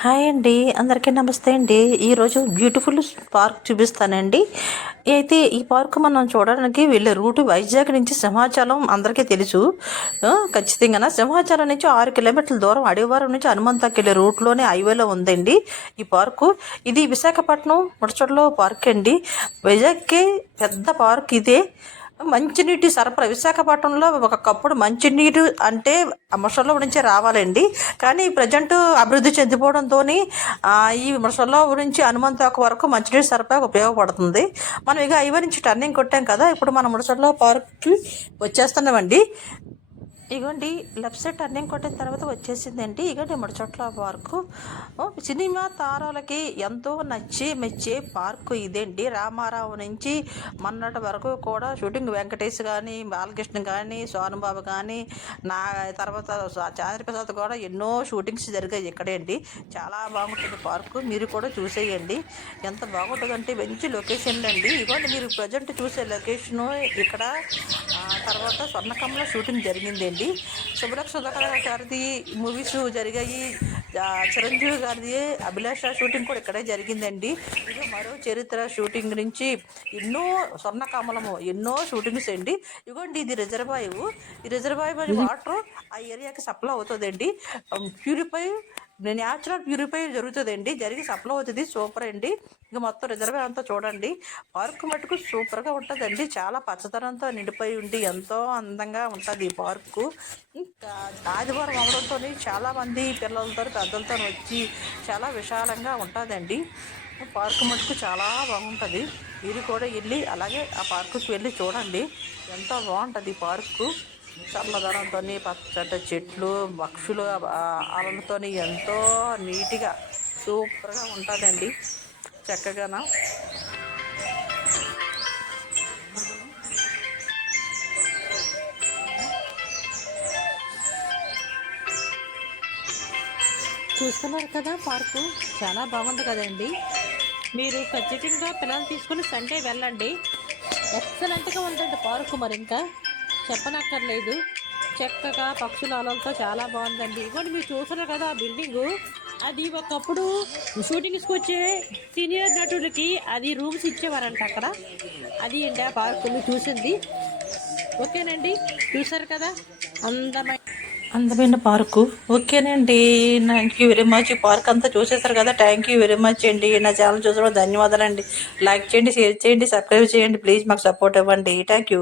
Hi అండి. అందరికీ నమస్తే అండి. ఈరోజు బ్యూటిఫుల్ పార్క్ చూపిస్తానండి. అయితే ఈ పార్క్ మనం చూడడానికి వెళ్ళే రూటు వైజాగ్ నుంచి సింహాచలం అందరికీ తెలుసు. ఖచ్చితంగా సింహాచలం నుంచి ఆరు కిలోమీటర్ల దూరం అడవివారం నుంచి హనుమంతకి వెళ్ళే రూట్లోనే హైవేలో ఉందండి ఈ పార్కు. ఇది విశాఖపట్నం ముడచోడలో పార్క్ అండి. వైజాగ్కి పెద్ద పార్క్ ఇదే. మంచినీటి సరఫరా. విశాఖపట్నంలో ఒకప్పుడు మంచినీరు అంటే ముసల్లో నుంచే రావాలండి. కానీ ప్రజెంట్ అభివృద్ధి చెందిపోవడంతో ఈ ముసల్లో నుంచి హనుమంతాకు వరకు మంచినీటి సరఫరా ఉపయోగపడుతుంది. మనం ఇక ఐవ నుంచి టర్నింగ్ కొట్టాం కదా ఇప్పుడు మనం ముసల్లో పార్క్కి వచ్చేస్తున్నామండి. ఇగోండి లెఫ్ట్ సైడ్ టర్నింగ్ కొట్టిన తర్వాత వచ్చేసిందండి ఇగోండి ముడచోట్ల పార్కు. సినిమా తారాలకి ఎంతో నచ్చి మెచ్చే పార్కు ఇదేంటి? రామారావు నుంచి మొన్నటి వరకు కూడా షూటింగ్ వెంకటేష్ కానీ బాలకృష్ణ కానీ సోనం బాబు కానీ నా తర్వాత చాంద్రప్రసాద్ కూడా ఎన్నో షూటింగ్స్ జరిగాయి ఇక్కడే అండి చాలా బాగుంటుంది పార్కు. మీరు కూడా చూసేయండి. ఎంత బాగుంటుందంటే మంచి లొకేషన్లు అండి ఇగోండి మీరు ప్రజెంట్ చూసే లొకేషను ఇక్కడ తర్వాత స్వర్ణకంలో షూటింగ్ జరిగిందండి శుభలక్ష సుధాకర్ గారిది మూవీస్ జరిగాయి. చిరంజీవి గారిది అభిలాష షూటింగ్ కూడా ఇక్కడే జరిగిందండి. ఇది మరో చరిత్ర షూటింగ్ నుంచి ఎన్నో స్వర్ణకమలము ఎన్నో షూటింగ్స్ అండి. ఇగోండి ఇది రిజర్వాయు. ఈ రిజర్వాయు వాటర్ ఆ ఏరియాకి సప్లై అవుతుందండి. ప్యూరిఫై న్యాచురల్ ప్యూరిఫై జరుగుతుందండి. జరిగి సప్లై అవుతుంది. సూపర్ అండి. ఇక మొత్తం రిజర్వే అంతా చూడండి. పార్క్ మటుకు సూపర్గా ఉంటుందండి. చాలా పచ్చదనంతో నిండిపోయి ఉండి ఎంతో అందంగా ఉంటుంది ఈ పార్కు ఇంకా ఆదివారం అవడంతో చాలామంది పిల్లలతో పెద్దలతో వచ్చి చాలా విశాలంగా ఉంటుందండి. పార్క్ మటుకు చాలా బాగుంటుంది. మీరు కూడా వెళ్ళి అలాగే ఆ పార్కుకి వెళ్ళి చూడండి. ఎంతో బాగుంటుంది ఈ పార్కు చల్లదనంతో పచ్చటి చెట్లు పక్షులు అలలతో ఎంతో నీట్గా సూపర్గా ఉంటుందండి చక్కగాన చూస్తున్నారు కదా పార్కు? చాలా బాగుంది కదండి. మీరు ఖచ్చితంగా పిల్లలు తీసుకుని సండే వెళ్ళండి. ఎక్సలెంట్గా ఉంటుంది పార్కు మరి ఇంకా చెప్పనక్కర్లేదు. చక్కగా పక్షుల అలలతో చాలా బాగుందండి. ఇవ్వండి మీరు చూసారు కదా ఆ బిల్డింగు. అది ఒకప్పుడు షూటింగ్స్కి వచ్చే సీనియర్ నటులకి అది రూమ్స్ ఇచ్చేవారంట అక్కడ. అది అండి ఆ పార్కు చూసింది. ఓకేనండి చూసారు కదా? అందమైన అందమైన పార్కు ఓకేనండి థ్యాంక్ యూ వెరీ మచ్ ఈ పార్క్ అంతా చూసేసారు కదా? థ్యాంక్ యూ వెరీ మచ్ అండి. నా ఛానల్ చూసిన ధన్యవాదాలండి. లైక్ చేయండి షేర్ చేయండి సబ్స్క్రైబ్ చేయండి. ప్లీజ్ మాకు సపోర్ట్ ఇవ్వండి థ్యాంక్ యూ